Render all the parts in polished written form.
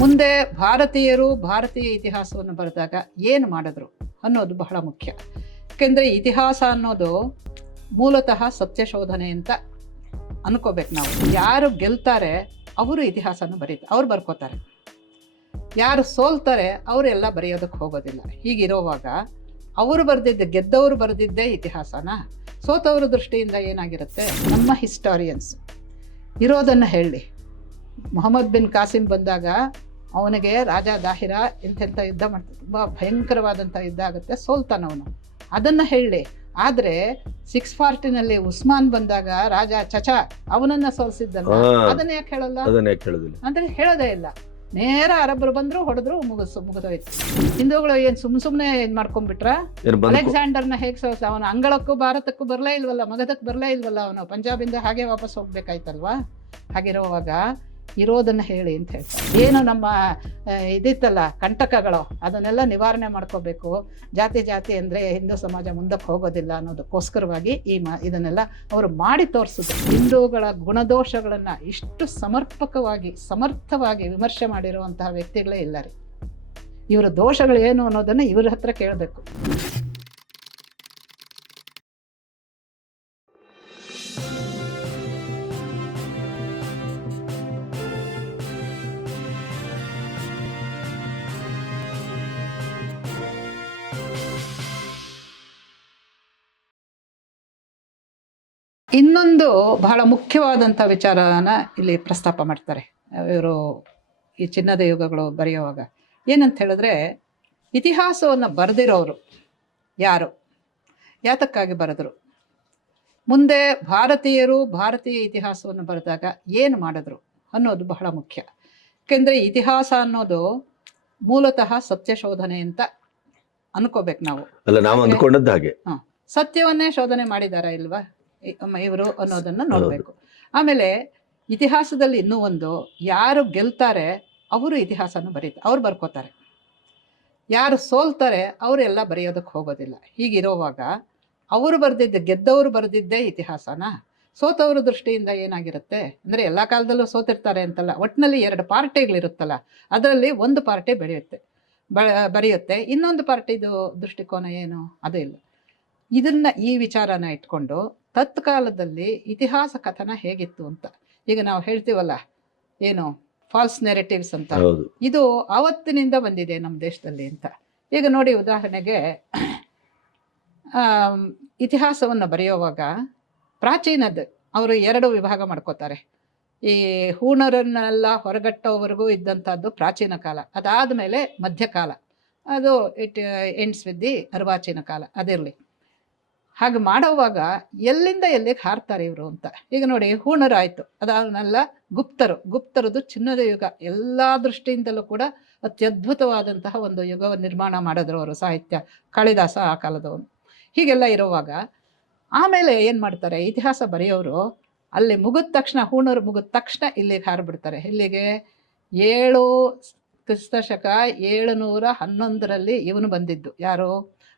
ಮುಂದೆ ಭಾರತೀಯರು ಭಾರತೀಯ ಇತಿಹಾಸವನ್ನು ಬರೆದಾಗ ಏನು ಮಾಡಿದ್ರು ಅನ್ನೋದು ಬಹಳ ಮುಖ್ಯ. ಯಾಕೆಂದರೆ ಇತಿಹಾಸ ಅನ್ನೋದು ಮೂಲತಃ ಸತ್ಯಶೋಧನೆ ಅಂತ ಅನ್ಕೋಬೇಕು ನಾವು. ಯಾರು ಗೆಲ್ತಾರೆ ಅವರು ಇತಿಹಾಸನ ಬರೀತಾರೆ, ಅವ್ರು ಬರ್ಕೋತಾರೆ. ಯಾರು ಸೋಲ್ತಾರೆ ಅವರೆಲ್ಲ ಬರೆಯೋದಕ್ಕೆ ಹೋಗೋದಿಲ್ಲ. ಹೀಗಿರೋವಾಗ ಅವರು ಬರೆದಿದ್ದೆ, ಗೆದ್ದವರು ಬರೆದಿದ್ದೇ ಇತಿಹಾಸನ. ಸೋತವ್ರ ದೃಷ್ಟಿಯಿಂದ ಏನಾಗಿರುತ್ತೆ, ನಮ್ಮ ಹಿಸ್ಟಾರಿಯನ್ಸ್ ಇರೋದನ್ನು ಹೇಳಿ. ಮೊಹಮ್ಮದ್ ಬಿನ್ ಕಾಸಿಂ ಬಂದಾಗ ಅವನಿಗೆ ರಾಜ ದಾಹಿರ ಇಂಥೆಂಥ ಯುದ್ಧ ಮಾಡ್ತಾರೆ, ತುಂಬ ಭಯಂಕರವಾದಂಥ ಯುದ್ಧ ಆಗುತ್ತೆ, ಸೋಲ್ತಾನವನು, ಅದನ್ನು ಹೇಳಿ. ಆದರೆ 640 ಉಸ್ಮಾನ್ ಬಂದಾಗ ರಾಜ ಚಚಾ ಅವನನ್ನು ಸೋಲಿಸಿದ್ದಲ್ಲ, ಅದನ್ನ ಯಾಕೆ ಹೇಳಲ್ಲ? ಅಂದರೆ ಹೇಳೋದೇ ಇಲ್ಲ. ನೇರ ಅರಬ್ಬರು ಬಂದ್ರು, ಹೊಡೆದ್ರು, ಮುಗಿದೋಯ್ತು. ಹಿಂದೂಗಳು ಏನು ಸುಮ್ಮನೆ ಏನು ಮಾಡ್ಕೊಂಡ್ಬಿಟ್ರ? ಅಲೆಕ್ಸಾಂಡರ್ನ ಹೇಗೆ ಸೋಲ್ಸ, ಅವನ ಅಂಗಳಕ್ಕೂ ಭಾರತಕ್ಕೂ ಬರಲೇ ಇಲ್ವಲ್ಲ, ಮಗಧಕ್ಕೆ ಬರಲೇ ಇಲ್ವಲ್ಲ, ಅವನು ಪಂಜಾಬಿಂದ ಹಾಗೆ ವಾಪಸ್ ಹೋಗ್ಬೇಕಾಯ್ತಲ್ವಾ? ಹಾಗಿರುವಾಗ ಇರೋದನ್ನು ಹೇಳಿ ಅಂತ ಹೇಳ್ತಾರೆ. ಏನು ನಮ್ಮ ಇದಿತ್ತಲ್ಲ ಕಂಟಕಗಳು, ಅದನ್ನೆಲ್ಲ ನಿವಾರಣೆ ಮಾಡ್ಕೋಬೇಕು. ಜಾತಿ ಅಂದರೆ ಹಿಂದೂ ಸಮಾಜ ಮುಂದಕ್ಕೆ ಹೋಗೋದಿಲ್ಲ ಅನ್ನೋದಕ್ಕೋಸ್ಕರವಾಗಿ ಇದನ್ನೆಲ್ಲ ಅವರು ಮಾಡಿ ತೋರಿಸಿದ್ರು. ಹಿಂದೂಗಳ ಗುಣದೋಷಗಳನ್ನು ಇಷ್ಟು ಸಮರ್ಥವಾಗಿ ವಿಮರ್ಶೆ ಮಾಡಿರುವಂತಹ ವ್ಯಕ್ತಿಗಳೇ ಇಲ್ಲ ರೀ. ಇವರ ದೋಷಗಳು ಏನು ಅನ್ನೋದನ್ನು ಇವ್ರ ಹತ್ರ ಕೇಳಬೇಕು. ಇನ್ನೊಂದು ಬಹಳ ಮುಖ್ಯವಾದಂಥ ವಿಚಾರನ ಇಲ್ಲಿ ಪ್ರಸ್ತಾಪ ಮಾಡ್ತಾರೆ ಇವರು ಈ ಚಿನ್ನದ ಯುಗಗಳು ಬರೆಯುವಾಗ. ಏನಂತ ಹೇಳಿದ್ರೆ, ಇತಿಹಾಸವನ್ನು ಬರೆದಿರೋರು ಯಾರು, ಯಾತಕ್ಕಾಗಿ ಬರೆದರು, ಮುಂದೆ ಭಾರತೀಯರು ಭಾರತೀಯ ಇತಿಹಾಸವನ್ನು ಬರೆದಾಗ ಏನು ಮಾಡಿದ್ರು ಅನ್ನೋದು ಬಹಳ ಮುಖ್ಯ. ಯಾಕೆಂದರೆ ಇತಿಹಾಸ ಅನ್ನೋದು ಮೂಲತಃ ಸತ್ಯಶೋಧನೆ ಅಂತ ಅನ್ಕೋಬೇಕು ನಾವು. ಅಂದ್ಕೊಂಡದ್ದು ಹಾಗೆ. ಸತ್ಯವನ್ನೇ ಶೋಧನೆ ಮಾಡಿದಾರ ಇಲ್ವಾ ಇವರು ಅನ್ನೋದನ್ನು ನೋಡಬೇಕು. ಆಮೇಲೆ ಇತಿಹಾಸದಲ್ಲಿ ಇನ್ನೂ ಒಂದು, ಯಾರು ಗೆಲ್ತಾರೆ ಅವರು ಇತಿಹಾಸನ ಬರೀತಾರೆ, ಅವ್ರು ಬರ್ಕೋತಾರೆ. ಯಾರು ಸೋಲ್ತಾರೆ ಅವರೆಲ್ಲ ಬರೆಯೋದಕ್ಕೆ ಹೋಗೋದಿಲ್ಲ. ಹೀಗಿರೋವಾಗ ಅವರು ಬರೆದಿದ್ದೆ, ಗೆದ್ದವರು ಬರೆದಿದ್ದೇ ಇತಿಹಾಸನ. ಸೋತವ್ರ ದೃಷ್ಟಿಯಿಂದ ಏನಾಗಿರುತ್ತೆ ಅಂದರೆ, ಎಲ್ಲ ಕಾಲದಲ್ಲೂ ಸೋತಿರ್ತಾರೆ ಅಂತಲ್ಲ, ಒಟ್ಟಿನಲ್ಲಿ 2 ಪಾರ್ಟಿಗಳಿರುತ್ತಲ್ಲ, ಅದರಲ್ಲಿ ಒಂದು ಪಾರ್ಟಿ ಬರೆಯುತ್ತೆ, ಇನ್ನೊಂದು ಪಾರ್ಟಿದು ದೃಷ್ಟಿಕೋನ ಏನು ಅದು ಇಲ್ಲ. ಈ ವಿಚಾರನ ಇಟ್ಕೊಂಡು ತತ್ಕಾಲದಲ್ಲಿ ಇತಿಹಾಸ ಕಥನ ಹೇಗಿತ್ತು ಅಂತ, ಈಗ ನಾವು ಹೇಳ್ತೀವಲ್ಲ ಏನು ಫಾಲ್ಸ್ ನೆರೆಟಿವ್ಸ್ ಅಂತ, ಇದು ಆವತ್ತಿನಿಂದ ಬಂದಿದೆ ನಮ್ಮ ದೇಶದಲ್ಲಿ ಅಂತ. ಈಗ ನೋಡಿ, ಉದಾಹರಣೆಗೆ ಇತಿಹಾಸವನ್ನು ಬರೆಯುವಾಗ ಪ್ರಾಚೀನದ್ದು ಅವರು 2 ವಿಭಾಗ ಮಾಡ್ಕೋತಾರೆ. ಈ ಹೂಣರನ್ನೆಲ್ಲ ಹೊರಗಟ್ಟೋವರೆಗೂ ಇದ್ದಂಥದ್ದು ಪ್ರಾಚೀನ ಕಾಲ, ಅದಾದ ಮೇಲೆ ಮಧ್ಯಕಾಲ, ಅದು ಎಂಡ್ಸ್ ವಿತ್ ದಿ ಅರ್ವಾಚೀನ ಕಾಲ, ಅದಿರಲಿ. ಹಾಗೆ ಮಾಡೋವಾಗ ಎಲ್ಲಿಂದ ಎಲ್ಲಿಗೆ ಹಾರ್ತಾರೆ ಇವರು ಅಂತ. ಈಗ ನೋಡಿ, ಹೂಣರಾಯಿತು, ಅದಾದನ್ನೆಲ್ಲ ಗುಪ್ತರದು ಚಿನ್ನದ ಯುಗ, ಎಲ್ಲ ದೃಷ್ಟಿಯಿಂದಲೂ ಕೂಡ ಅತ್ಯದ್ಭುತವಾದಂತಹ ಒಂದು ಯುಗ ನಿರ್ಮಾಣ ಮಾಡಿದ್ರು ಅವರು. ಸಾಹಿತ್ಯ, ಕಾಳಿದಾಸ ಆ ಕಾಲದವನು. ಹೀಗೆಲ್ಲ ಇರುವಾಗ ಆಮೇಲೆ ಏನು ಮಾಡ್ತಾರೆ, ಇತಿಹಾಸ ಬರೆಯೋರು ಅಲ್ಲಿ ಮುಗಿದ ತಕ್ಷಣ, ಹೂಣರು ಮುಗಿದ ತಕ್ಷಣ ಇಲ್ಲಿಗೆ ಹಾರಿಬಿಡ್ತಾರೆ. ಇಲ್ಲಿಗೆ 7 ಕ್ರಿಸ್ತಶಕ 711 ಇವನು ಬಂದಿದ್ದು, ಯಾರು,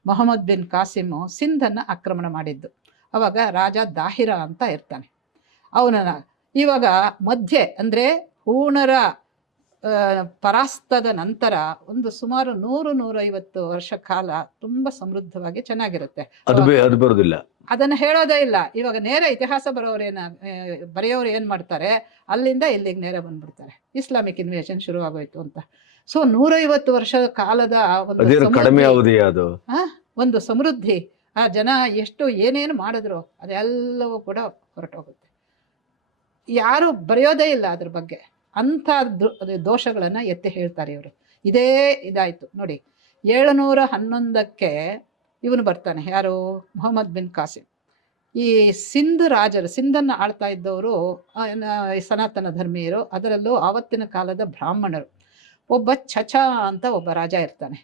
ಮೊಹಮ್ಮದ್ ಬಿನ್ ಕಾಸಿಮು ಸಿಂಧನ್ನು ಆಕ್ರಮಣ ಮಾಡಿದ್ದು. ಅವಾಗ ರಾಜ ದಾಹಿರ ಅಂತ ಇರ್ತಾನೆ. ಅವನನ್ನು ಇವಾಗ ಮಧ್ಯೆ ಅಂದರೆ ಹೂಣರ ಪರಾಸ್ತದ ನಂತರ ಒಂದು ಸುಮಾರು 100-150 ವರ್ಷ ಕಾಲ ತುಂಬ ಸಮೃದ್ಧವಾಗಿ ಚೆನ್ನಾಗಿರುತ್ತೆ. ಅದು ಬರೋದಿಲ್ಲ, ಅದನ್ನು ಹೇಳೋದೇ ಇಲ್ಲ. ಇವಾಗ ನೇರ ಇತಿಹಾಸ ಬರೆಯೋರು ಏನು ಮಾಡ್ತಾರೆ, ಅಲ್ಲಿಂದ ಇಲ್ಲಿಗೆ ನೇರ ಬಂದ್ಬಿಡ್ತಾರೆ. ಇಸ್ಲಾಮಿಕ್ ಇನ್ವೇಷನ್ ಶುರುವಾಗೋಯ್ತು ಅಂತ. ಸೊ 150 ವರ್ಷ ಕಾಲದ ಒಂದು ಸಮೃದ್ಧಿ, ಆ ಜನ ಎಷ್ಟು ಏನೇನು ಮಾಡಿದ್ರು ಅದೆಲ್ಲವೂ ಕೂಡ ಹೊರಟೋಗುತ್ತೆ. ಯಾರು ಬರೆಯೋದೇ ಇಲ್ಲ ಅದ್ರ ಬಗ್ಗೆ. ಅಂಥ ದೋಷಗಳನ್ನು ಎತ್ತಿ ಹೇಳ್ತಾರೆ ಇವರು. ಇದಾಯಿತು ನೋಡಿ. 711ಕ್ಕೆ ಇವನು ಬರ್ತಾನೆ, ಯಾರು, ಮೊಹಮ್ಮದ್ ಬಿನ್ ಕಾಸಿಂ. ಈ ರಾಜರು, ಸಿಂಧನ್ನು ಆಳ್ತಾ ಇದ್ದವರು ಸನಾತನ ಧರ್ಮೀಯರು, ಅದರಲ್ಲೂ ಆವತ್ತಿನ ಕಾಲದ ಬ್ರಾಹ್ಮಣರು. ಒಬ್ಬ ಚಚಾ ಅಂತ ಒಬ್ಬ ರಾಜ ಇರ್ತಾನೆ.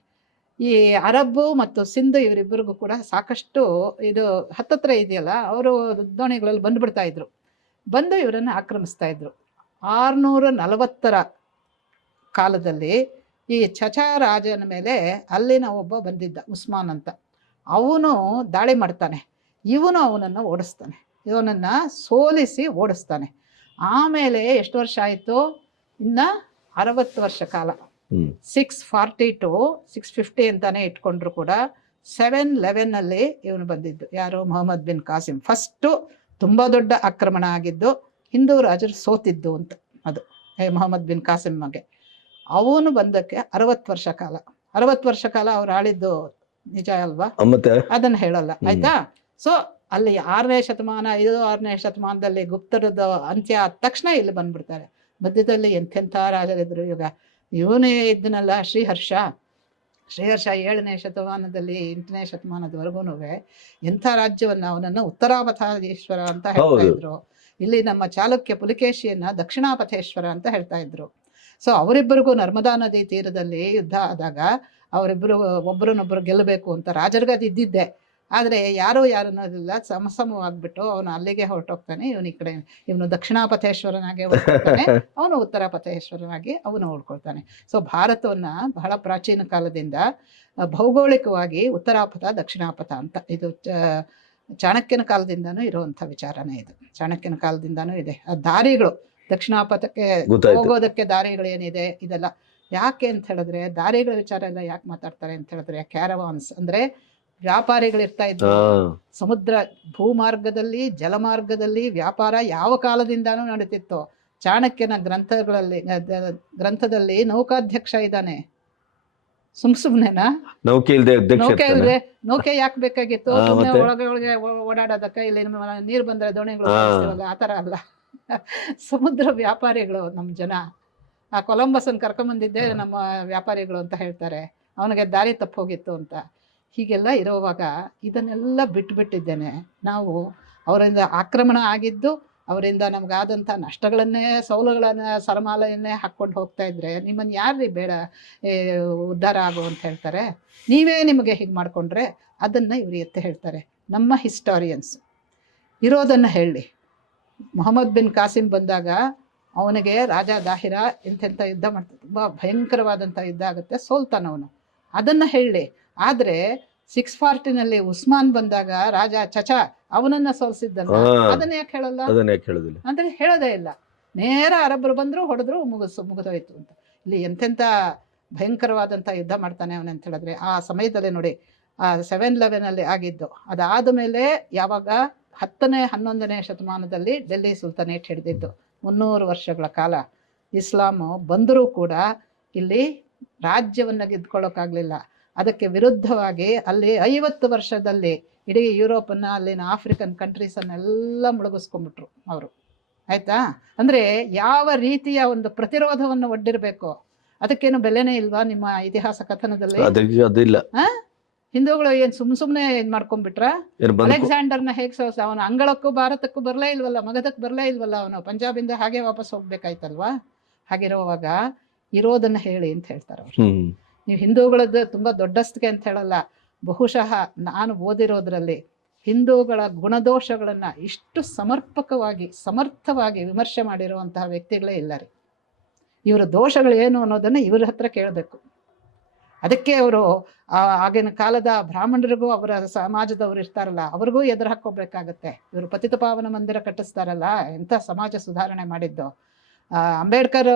ಈ ಅರಬ್ಬು ಮತ್ತು ಸಿಂಧು ಇವರಿಬ್ಬರಿಗೂ ಕೂಡ ಸಾಕಷ್ಟು ಇದು ಹತ್ತತ್ರ ಇದೆಯಲ್ಲ, ಅವರು ದೋಣಿಗಳಲ್ಲಿ ಬಂದುಬಿಡ್ತಾ ಇದ್ರು, ಬಂದು ಇವರನ್ನು ಆಕ್ರಮಿಸ್ತಾ ಇದ್ರು. 640ರ ಕಾಲದಲ್ಲಿ ಈ ಚಚಾ ರಾಜನ ಮೇಲೆ ಅಲ್ಲಿನ ಒಬ್ಬ ಬಂದಿದ್ದ, ಉಸ್ಮಾನ್ ಅಂತ, ಅವನು ದಾಳಿ ಮಾಡ್ತಾನೆ. ಇವನು ಅವನನ್ನು ಓಡಿಸ್ತಾನೆ, ಇವನನ್ನು ಸೋಲಿಸಿ ಓಡಿಸ್ತಾನೆ. ಆಮೇಲೆ ಎಷ್ಟು ವರ್ಷ ಆಯಿತು, ಇನ್ನು 60 ವರ್ಷ ಕಾಲ, ಹ್ಮ್ 640 to 650 ಅಂತಾನೆ ಇಟ್ಕೊಂಡ್ರು ಕೂಡ 711 ಇವನು ಬಂದಿದ್ದು. ಯಾರು? ಮೊಹಮ್ಮದ್ ಬಿನ್ ಕಾಸಿಂ. ಫಸ್ಟು ತುಂಬ ದೊಡ್ಡ ಆಕ್ರಮಣ ಆಗಿದ್ದು, ಹಿಂದೂ ರಾಜರು ಸೋತಿದ್ದು ಅಂತ. ಅದು ಮೊಹಮ್ಮದ್ ಬಿನ್ ಕಾಸಿಮ್ಗೆ ಅವನು ಬಂದಕ್ಕೆ 60 ವರ್ಷ ಕಾಲ. 60 ವರ್ಷ ಕಾಲ ಅವ್ರು ಆಳಿದ್ದು ನಿಜ ಅಲ್ವಾ? ಮತ್ತೆ ಅದನ್ನ ಹೇಳಲ್ಲ, ಆಯ್ತಾ? ಸೊ ಅಲ್ಲಿ 6ನೇ ಶತಮಾನ, 6ನೇ ಶತಮಾನದಲ್ಲಿ ಗುಪ್ತರದ ಅಂತ್ಯ ಆದ ತಕ್ಷಣ ಇಲ್ಲಿ ಬಂದ್ಬಿಡ್ತಾರೆ. ಮಧ್ಯದಲ್ಲಿ ಎಂತೆಂಥ ರಾಜರಿದ್ರು. ಇವನೇ ಇದ್ದನಲ್ಲ ಶ್ರೀಹರ್ಷ 7ನೇ ಶತಮಾನದಲ್ಲಿ 8ನೇ ಶತಮಾನದವರೆಗೂ ಎಂಥ ರಾಜ್ಯವನ್ನ ಅವನನ್ನು ಉತ್ತರಾಪಥೇಶ್ವರ ಅಂತ ಹೇಳ್ತಾ ಇದ್ರು. ಇಲ್ಲಿ ನಮ್ಮ ಚಾಲುಕ್ಯ ಪುಲಿಕೇಶಿಯನ್ನ ದಕ್ಷಿಣಾಪಥೇಶ್ವರ ಅಂತ ಹೇಳ್ತಾ ಇದ್ರು. ಸೊ ಅವರಿಬ್ಬರಿಗೂ ನರ್ಮದಾ ನದಿ ತೀರದಲ್ಲಿ ಯುದ್ಧ ಆದಾಗ ಅವರಿಬ್ಬರು ಒಬ್ಬರನ್ನೊಬ್ಬರು ಗೆಲ್ಲಬೇಕು ಅಂತ ರಾಜರಿಗೆ ಅದು ಇದ್ದಿದ್ದೆ. ಆದರೆ ಯಾರನ್ನೋದಿಲ್ಲ, ಸಮಸಮವಾಗ್ಬಿಟ್ಟು ಅವನು ಅಲ್ಲಿಗೆ ಹೊರಟೋಗ್ತಾನೆ. ಇವನು ಈ ಕಡೆ, ಇವನು ದಕ್ಷಿಣಾಪಥೇಶ್ವರನಾಗಿ ಹೊರಡ್ತಾನೆ, ಅವನು ಉತ್ತರಾಪಥೇಶ್ವರನಾಗಿ ಅವನು ಉಳ್ಕೊಳ್ತಾನೆ. ಸೊ ಭಾರತವನ್ನು ಬಹಳ ಪ್ರಾಚೀನ ಕಾಲದಿಂದ ಭೌಗೋಳಿಕವಾಗಿ ಉತ್ತರಾಪಥ ದಕ್ಷಿಣಾಪಥ ಅಂತ ಇದು ಚಾಣಕ್ಯನ ಕಾಲದಿಂದನೂ ಇರುವಂಥ ವಿಚಾರನೇ ಇದು. ಚಾಣಕ್ಯನ ಕಾಲದಿಂದನೂ ಇದೆ. ಆ ದಾರಿಗಳು ದಕ್ಷಿಣಾಪಥಕ್ಕೆ ಹೋಗೋದಕ್ಕೆ ದಾರಿಗಳು ಏನಿದೆ ಇದೆಲ್ಲ ಯಾಕೆ ಅಂತ ಹೇಳಿದ್ರೆ, ದಾರಿಗಳ ವಿಚಾರ ಎಲ್ಲ ಯಾಕೆ ಮಾತಾಡ್ತಾರೆ ಅಂತ ಹೇಳಿದ್ರೆ, ಕ್ಯಾರವಾನ್ಸ್ ಅಂದ್ರೆ ವ್ಯಾಪಾರಿಗಳಿರ್ತಾ ಇದ್ರು. ಸಮುದ್ರ ಭೂಮಾರ್ಗದಲ್ಲಿ ಜಲಮಾರ್ಗದಲ್ಲಿ ವ್ಯಾಪಾರ ಯಾವ ಕಾಲದಿಂದಾನೂ ನಡೀತಿತ್ತು. ಚಾಣಕ್ಯನ ಗ್ರಂಥದಲ್ಲಿ ನೌಕಾಧ್ಯಕ್ಷ ಇದ್ದಾನೆ. ಸುಮ್ನೆನಾ? ನೌಕೆ ಯಾಕೆ ಬೇಕಾಗಿತ್ತು? ಒಳಗೆ ಓಡಾಡೋದಕ್ಕೆ, ಇಲ್ಲಿ ನೀರು ಬಂದ್ರೆ ದೋಣಿಗಳು ಆತರ ಅಲ್ಲ. ಸಮುದ್ರ ವ್ಯಾಪಾರಿಗಳು ನಮ್ಮ ಜನ. ಆ ಕೊಲಂಬಸ್ಸನ್ನು ಕರ್ಕೊಂಬಂದಿದ್ದೆ ನಮ್ಮ ವ್ಯಾಪಾರಿಗಳು ಅಂತ ಹೇಳ್ತಾರೆ. ಅವನಿಗೆ ದಾರಿ ತಪ್ಪೋಗಿತ್ತು ಅಂತ. ಹೀಗೆಲ್ಲ ಇರೋವಾಗ ಇದನ್ನೆಲ್ಲ ಬಿಟ್ಟಿದ್ದೇನೆ. ನಾವು ಅವರಿಂದ ಆಕ್ರಮಣ ಆಗಿದ್ದು, ಅವರಿಂದ ನಮಗಾದಂಥ ನಷ್ಟಗಳನ್ನೇ, ಸೌಲುಗಳನ್ನೇ, ಸರಮಾಲೆಯನ್ನೇ ಹಾಕ್ಕೊಂಡು ಹೋಗ್ತಾ ಇದ್ರೆ ನಿಮ್ಮನ್ನು ಯಾರ್ರೀ ಬೇಡ ಉದ್ಧಾರ ಆಗು ಅಂತ ಹೇಳ್ತಾರೆ? ನೀವೇ ನಿಮಗೆ ಹೀಗೆ ಮಾಡಿಕೊಂಡ್ರೆ ಅದನ್ನು ಇವರು ಎತ್ತಿ ಹೇಳ್ತಾರೆ. ನಮ್ಮ ಹಿಸ್ಟಾರಿಯನ್ಸ್ ಇರೋದನ್ನು ಹೇಳಿ. ಮೊಹಮ್ಮದ್ ಬಿನ್ ಕಾಸಿಂ ಬಂದಾಗ ಅವನಿಗೆ ರಾಜ ದಾಹಿರ ಎಂತೆಂಥ ಯುದ್ಧ ಮಾಡ್ತಾರೆ, ತುಂಬ ಭಯಂಕರವಾದಂಥ ಯುದ್ಧ ಆಗುತ್ತೆ, ಸೋಲ್ತಾನವನು. ಅದನ್ನು ಹೇಳಿ. ಆದರೆ 640 ಉಸ್ಮಾನ್ ಬಂದಾಗ ರಾಜ ಚಚ ಅವನನ್ನ ಸೋಲ್ಸಿದ್ದಲ್ಲ, ಅದನ್ನ ಯಾಕೆ ಹೇಳಲ್ಲ? ಅಂದ್ರೆ ಹೇಳೋದೇ ಇಲ್ಲ. ನೇರ ಅರಬ್ಬರು ಬಂದ್ರು, ಹೊಡೆದ್ರು, ಮುಗಿದೋಯ್ತು ಅಂತ. ಇಲ್ಲಿ ಎಂತೆಂಥ ಭಯಂಕರವಾದಂಥ ಯುದ್ಧ ಮಾಡ್ತಾನೆ ಅವನಂತ ಹೇಳಿದ್ರೆ, ಆ ಸಮಯದಲ್ಲಿ ನೋಡಿ, ಆ 711 ಆಗಿದ್ದು. ಅದಾದ ಮೇಲೆ ಯಾವಾಗ 10ನೇ 11ನೇ ಶತಮಾನದಲ್ಲಿ ಡೆಲ್ಲಿ ಸುಲ್ತಾನೇಟ್ ಹಿಡಿದಿದ್ದು. 300 ವರ್ಷಗಳ ಕಾಲ ಇಸ್ಲಾಮು ಬಂದರೂ ಕೂಡ ಇಲ್ಲಿ ರಾಜ್ಯವನ್ನು ಗೆದ್ಕೊಳ್ಳೋಕ್ಕಾಗಲಿಲ್ಲ. ಅದಕ್ಕೆ ವಿರುದ್ಧವಾಗಿ ಅಲ್ಲಿ 50 ವರ್ಷದಲ್ಲಿ ಇಡೀ ಯುರೋಪನ್ನು, ಅಲ್ಲಿನ ಆಫ್ರಿಕನ್ ಕಂಟ್ರೀಸನ್ನೆಲ್ಲ ಮುಳುಗಿಸ್ಕೊಂಡ್ಬಿಟ್ರು ಅವರು. ಆಯಿತಾ? ಅಂದರೆ ಯಾವ ರೀತಿಯ ಒಂದು ಪ್ರತಿರೋಧವನ್ನು ಒಡ್ಡಿರಬೇಕು, ಅದಕ್ಕೇನು ಬೆಲೆನೇ ಇಲ್ವಾ ನಿಮ್ಮ ಇತಿಹಾಸ ಕಥನದಲ್ಲಿ? ಹಿಂದೂಗಳು ಏನು ಸುಮ್ಮನೆ ಏನು ಮಾಡ್ಕೊಂಡ್ಬಿಟ್ರ? ಅಲೆಕ್ಸಾಂಡರ್ನ ಹೇಗೆ ಅವನು ಅಂಗಳಕ್ಕೂ ಭಾರತಕ್ಕೂ ಬರಲೇ ಇಲ್ವಲ್ಲ, ಮಗಧಕ್ಕೆ ಬರಲೇ ಇಲ್ವಲ್ಲ, ಅವನು ಪಂಜಾಬಿಂದ ಹಾಗೆ ವಾಪಸ್ ಹೋಗ್ಬೇಕಾಯ್ತಲ್ವಾ? ಹಾಗಿರುವಾಗ ಇರೋದನ್ನು ಹೇಳಿ ಅಂತ ಹೇಳ್ತಾರೆ ಅವರು. ನೀವು ಹಿಂದೂಗಳದ್ದು ತುಂಬ ದೊಡ್ಡಸ್ತಿಗೆ ಅಂತ ಹೇಳಲ್ಲ. ಬಹುಶಃ ನಾನು ಓದಿರೋದ್ರಲ್ಲಿ ಹಿಂದೂಗಳ ಗುಣದೋಷಗಳನ್ನು ಇಷ್ಟು ಸಮರ್ಥವಾಗಿ ವಿಮರ್ಶೆ ಮಾಡಿರುವಂತಹ ವ್ಯಕ್ತಿಗಳೇ ಇಲ್ಲ ರೀ. ಇವರ ದೋಷಗಳು ಏನು ಅನ್ನೋದನ್ನು ಇವ್ರ ಹತ್ರ ಕೇಳಬೇಕು. ಅದಕ್ಕೆ ಅವರು ಆಗಿನ ಕಾಲದ ಬ್ರಾಹ್ಮಣರಿಗೂ, ಅವರ ಸಮಾಜದವ್ರು ಇರ್ತಾರಲ್ಲ, ಅವ್ರಿಗೂ ಎದುರು ಹಾಕೋಬೇಕಾಗತ್ತೆ. ಇವರು ಪತಿತ ಪಾವನ ಮಂದಿರ ಕಟ್ಟಿಸ್ತಾರಲ್ಲ, ಎಂಥ ಸಮಾಜ ಸುಧಾರಣೆ ಮಾಡಿದ್ದು. ಅಂಬೇಡ್ಕರ್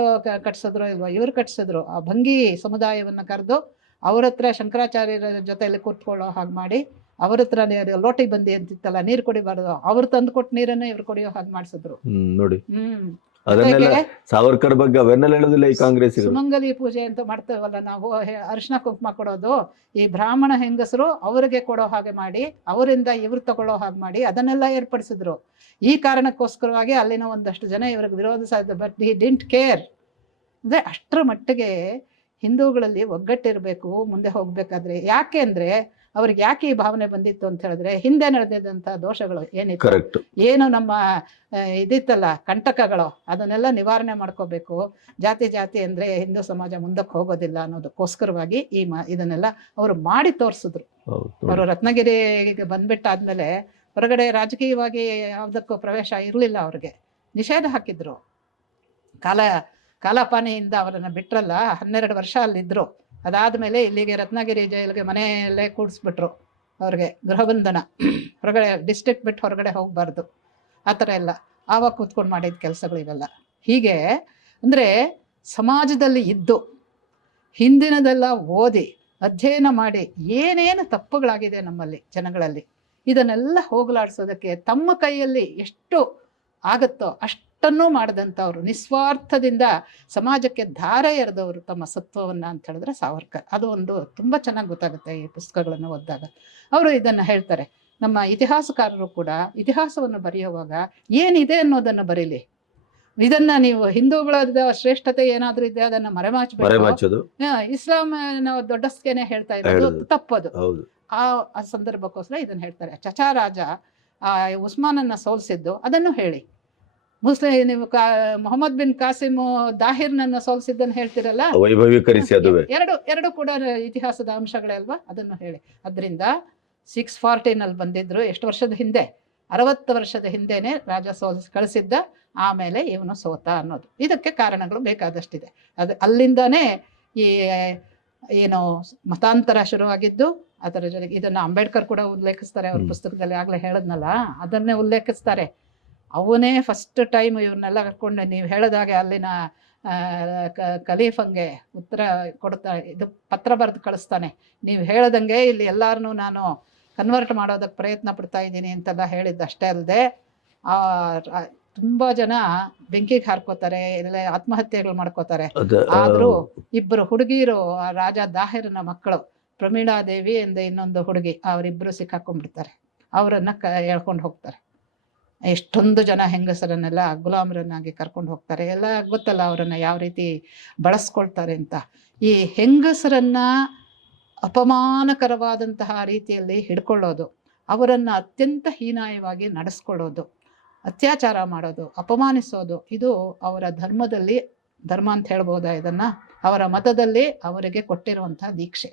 ಕಟ್ಸಿದ್ರು ಇಲ್ವಾ? ಇವರು ಕಟ್ಸಿದ್ರು. ಆ ಭಂಗಿ ಸಮುದಾಯವನ್ನು ಕರೆದು ಅವ್ರ ಹತ್ರ ಶಂಕರಾಚಾರ್ಯರ ಜೊತೆಯಲ್ಲಿ ಕೂತ್ಕೊಳ್ಳೋ ಹಾಗೆ ಮಾಡಿ, ಅವ್ರ ಹತ್ರ ಲೋಟಿ ಬಂದಿ ಅಂತಿತ್ತಲ್ಲ, ನೀರು ಕುಡಿಬಾರ್ದು, ಅವ್ರು ತಂದು ಕೊಟ್ಟು ನೀರನ್ನ ಇವ್ರು ಕುಡಿಯೋ ಹಾಗೆ ಮಾಡಿಸಿದ್ರು ನೋಡಿ. ಸಾವರ್ಕರ್ ಬಗ್ಗೆ ಅವೆನ್ನೆಲ್ಲ ಹೇಳೋದಿಲ್ಲ ಈ ಕಾಂಗ್ರೆಸ್. ಸುಮಂಗಲಿ ಪೂಜೆ ಅಂತ ಮಾಡ್ತೇವಲ್ಲ ನಾವು, ಅರಿಶಿನ ಕುಂಕುಮ ಕೊಡೋದು, ಈ ಬ್ರಾಹ್ಮಣ ಹೆಂಗಸರು ಅವರಿಗೆ ಕೊಡೋ ಹಾಗೆ ಮಾಡಿ, ಅವರಿಂದ ಇವ್ರು ತಗೊಳ್ಳೋ ಹಾಗೆ ಮಾಡಿ ಅದನ್ನೆಲ್ಲ ಏರ್ಪಡಿಸಿದ್ರು. ಈ ಕಾರಣಕ್ಕೋಸ್ಕರವಾಗಿ ಅಲ್ಲಿನ ಒಂದಷ್ಟು ಜನ ಇವ್ರಿಗೆ ವಿರೋಧಿಸಿದ್ರು. But he didn't care. ಅಂದರೆ ಅಷ್ಟರ ಮಟ್ಟಿಗೆ ಹಿಂದೂಗಳಲ್ಲಿ ಒಗ್ಗಟ್ಟಿರಬೇಕು ಮುಂದೆ ಹೋಗ್ಬೇಕಾದ್ರೆ. ಯಾಕೆ ಅಂದರೆ ಅವ್ರಿಗೆ ಯಾಕೆ ಈ ಭಾವನೆ ಬಂದಿತ್ತು ಅಂತ ಹೇಳಿದ್ರೆ, ಹಿಂದೆ ನಡೆದಿದ್ದಂಥ ದೋಷಗಳು ಏನಿತ್ತು, ಏನು ನಮ್ಮ ಇದಿತ್ತಲ್ಲ ಕಂಟಕಗಳು, ಅದನ್ನೆಲ್ಲ ನಿವಾರಣೆ ಮಾಡ್ಕೋಬೇಕು. ಜಾತಿ ಅಂದರೆ ಹಿಂದೂ ಸಮಾಜ ಮುಂದಕ್ಕೆ ಹೋಗೋದಿಲ್ಲ ಅನ್ನೋದಕ್ಕೋಸ್ಕರವಾಗಿ ಇದನ್ನೆಲ್ಲ ಅವರು ಮಾಡಿ ತೋರಿಸಿದ್ರು. ಅವರು ರತ್ನಗಿರಿಗೆ ಬಂದ್ಬಿಟ್ಟಾದ್ಮೇಲೆ ಹೊರಗಡೆ ರಾಜಕೀಯವಾಗಿ ಯಾವುದಕ್ಕೂ ಪ್ರವೇಶ ಇರಲಿಲ್ಲ. ಅವ್ರಿಗೆ ನಿಷೇಧ ಹಾಕಿದ್ರು. ಕಾಲಪಾನಿಯಿಂದ ಅವರನ್ನು ಬಿಟ್ರಲ್ಲ, 12 ವರ್ಷ ಅಲ್ಲಿದ್ದರು. ಅದಾದಮೇಲೆ ಇಲ್ಲಿಗೆ ರತ್ನಗಿರಿ ಜೈಲಿಗೆ ಮನೆಯಲ್ಲೇ ಕೂಡಿಸ್ಬಿಟ್ರು. ಅವ್ರಿಗೆ ಗೃಹಬಂಧನ, ಹೊರಗಡೆ ಡಿಸ್ಟ್ರಿಕ್ಟ್ ಬಿಟ್ಟು ಹೊರಗಡೆ ಹೋಗಬಾರ್ದು, ಆ ಥರ ಎಲ್ಲ ಆವಾಗ ಕೂತ್ಕೊಂಡು ಮಾಡಿದ ಕೆಲಸಗಳು ಇವೆಲ್ಲ. ಹೀಗೆ ಅಂದರೆ ಸಮಾಜದಲ್ಲಿ ಇದ್ದು ಹಿಂದಿನದೆಲ್ಲ ಓದಿ ಅಧ್ಯಯನ ಮಾಡಿ ಏನೇನು ತಪ್ಪುಗಳಾಗಿದೆ ನಮ್ಮಲ್ಲಿ ಜನಗಳಲ್ಲಿ ಇದನ್ನೆಲ್ಲ ಹೋಗಲಾಡಿಸೋದಕ್ಕೆ ತಮ್ಮ ಕೈಯಲ್ಲಿ ಎಷ್ಟು ಆಗುತ್ತೋ ಅಷ್ಟನ್ನೂ ಮಾಡಿದಂಥವ್ರು, ನಿಸ್ವಾರ್ಥದಿಂದ ಸಮಾಜಕ್ಕೆ ಧಾರೆ ಎರೆದವರು ತಮ್ಮ ಸತ್ವವನ್ನು ಅಂತ ಹೇಳಿದ್ರೆ ಸಾವರ್ಕರ್. ಅದು ಒಂದು ತುಂಬ ಚೆನ್ನಾಗಿ ಗೊತ್ತಾಗುತ್ತೆ ಈ ಪುಸ್ತಕಗಳನ್ನು ಓದಿದಾಗ. ಅವರು ಇದನ್ನು ಹೇಳ್ತಾರೆ, ನಮ್ಮ ಇತಿಹಾಸಕಾರರು ಕೂಡ ಇತಿಹಾಸವನ್ನು ಬರೆಯುವಾಗ ಏನಿದೆ ಅನ್ನೋದನ್ನು ಬರೀಲಿ. ಇದನ್ನ ನೀವು ಹಿಂದೂಗಳ ಶ್ರೇಷ್ಠತೆ ಏನಾದ್ರೂ ಇದೆ ಅದನ್ನ ಮರೆಮಾಚಬೇಕು. ಇಸ್ಲಾಂ ನಾವು ದೊಡ್ಡಸ್ಕೇನೆ ಹೇಳ್ತಾ ಇರೋದು ತಪ್ಪದು. ಆ ಸಂದರ್ಭಕ್ಕೋಸ್ಕರ ಇದನ್ನ ಹೇಳ್ತಾರೆ. ಚಚಾ ರಾಜ ಉಸ್ಮಾನನ್ನ ಸೋಲಿಸಿದ್ದು ಅದನ್ನು ಹೇಳಿ. ನೀವು ಮೊಹಮ್ಮದ್ ಬಿನ್ ಕಾಸಿಮ್ ದಾಹಿರ್ನನ್ನ ಸೋಲಿಸಿದ್ದನ್ನು ಹೇಳ್ತಿರಲ್ಲ, ಎರಡು ಕೂಡ ಇತಿಹಾಸದ ಅಂಶಗಳೇ ಅಲ್ವಾ, ಅದನ್ನು ಹೇಳಿ. ಅದರಿಂದ 640 ಬಂದಿದ್ರು. ಎಷ್ಟು ವರ್ಷದ ಹಿಂದೆ? 60 ವರ್ಷದ ಹಿಂದೆನೆ ರಾಜ ಕಳಿಸಿದ್ದ. ಆಮೇಲೆ ಇವನು ಸೋತ ಅನ್ನೋದು. ಇದಕ್ಕೆ ಕಾರಣಗಳು ಬೇಕಾದಷ್ಟಿದೆ. ಅಲ್ಲಿಂದಾನೇ ಈ ಏನು ಮತಾಂತರ ಶುರುವಾಗಿದ್ದು. ಅದರ ಜೊತೆಗೆ ಇದನ್ನು ಅಂಬೇಡ್ಕರ್ ಕೂಡ ಉಲ್ಲೇಖಿಸ್ತಾರೆ ಅವ್ರ ಪುಸ್ತಕದಲ್ಲಿ. ಆಗಲೇ ಹೇಳಿದ್ನಲ್ಲ, ಅದನ್ನೇ ಉಲ್ಲೇಖಿಸ್ತಾರೆ. ಅವನೇ ಫಸ್ಟ್ ಟೈಮ್ ಇವ್ರನ್ನೆಲ್ಲ ಕರ್ಕೊಂಡು ನೀವು ಹೇಳಿದಾಗೆ ಅಲ್ಲಿನ ಖಲೀಫಂಗೆ ಉತ್ತರ ಕೊಡ್ತಾರೆ, ಇದು ಪತ್ರ ಬರೆದು ಕಳಿಸ್ತಾನೆ. ನೀವು ಹೇಳ್ದಂಗೆ ಇಲ್ಲಿ ಎಲ್ಲರನ್ನೂ ನಾನು ಕನ್ವರ್ಟ್ ಮಾಡೋದಕ್ಕೆ ಪ್ರಯತ್ನ ಪಡ್ತಾ ಇದ್ದೀನಿ ಅಂತೆಲ್ಲ ಹೇಳಿದ್ದು. ಅಷ್ಟೇ ಅಲ್ಲದೆ ತುಂಬ ಜನ ಬೆಂಕಿಗೆ ಹಾರ್ಕೋತಾರೆ, ಎಲ್ಲ ಆತ್ಮಹತ್ಯೆಗಳು ಮಾಡ್ಕೋತಾರೆ. ಆದರೂ ಇಬ್ಬರು ಹುಡುಗಿರು, ರಾಜ ದಾಹಿರನ ಮಕ್ಕಳು, ಪ್ರಮೀಳಾದೇವಿ ಎಂದ ಇನ್ನೊಂದು ಹುಡುಗಿ, ಅವರಿಬ್ಬರು ಸಿಕ್ಕಾಕೊಂಡ್ಬಿಡ್ತಾರೆ. ಅವರನ್ನ ಎಳ್ಕೊಂಡು ಹೋಗ್ತಾರೆ. ಎಷ್ಟೊಂದು ಜನ ಹೆಂಗಸರನ್ನೆಲ್ಲ ಗುಲಾಮರನ್ನಾಗಿ ಕರ್ಕೊಂಡು ಹೋಗ್ತಾರೆ. ಎಲ್ಲ ಗೊತ್ತಲ್ಲ ಅವರನ್ನು ಯಾವ ರೀತಿ ಬಳಸ್ಕೊಳ್ತಾರೆ ಅಂತ. ಈ ಹೆಂಗಸರನ್ನ ಅಪಮಾನಕರವಾದಂತಹ ರೀತಿಯಲ್ಲಿ ಹಿಡ್ಕೊಳ್ಳೋದು, ಅವರನ್ನು ಅತ್ಯಂತ ಹೀನಾಯವಾಗಿ ನಡೆಸ್ಕೊಳ್ಳೋದು, ಅತ್ಯಾಚಾರ ಮಾಡೋದು, ಅಪಮಾನಿಸೋದು, ಇದು ಅವರ ಧರ್ಮದಲ್ಲಿ, ಧರ್ಮ ಅಂತ ಹೇಳ್ಬೋದಾ ಇದನ್ನು, ಅವರ ಮತದಲ್ಲಿ ಅವರಿಗೆ ಕೊಟ್ಟಿರುವಂತಹ ದೀಕ್ಷೆ.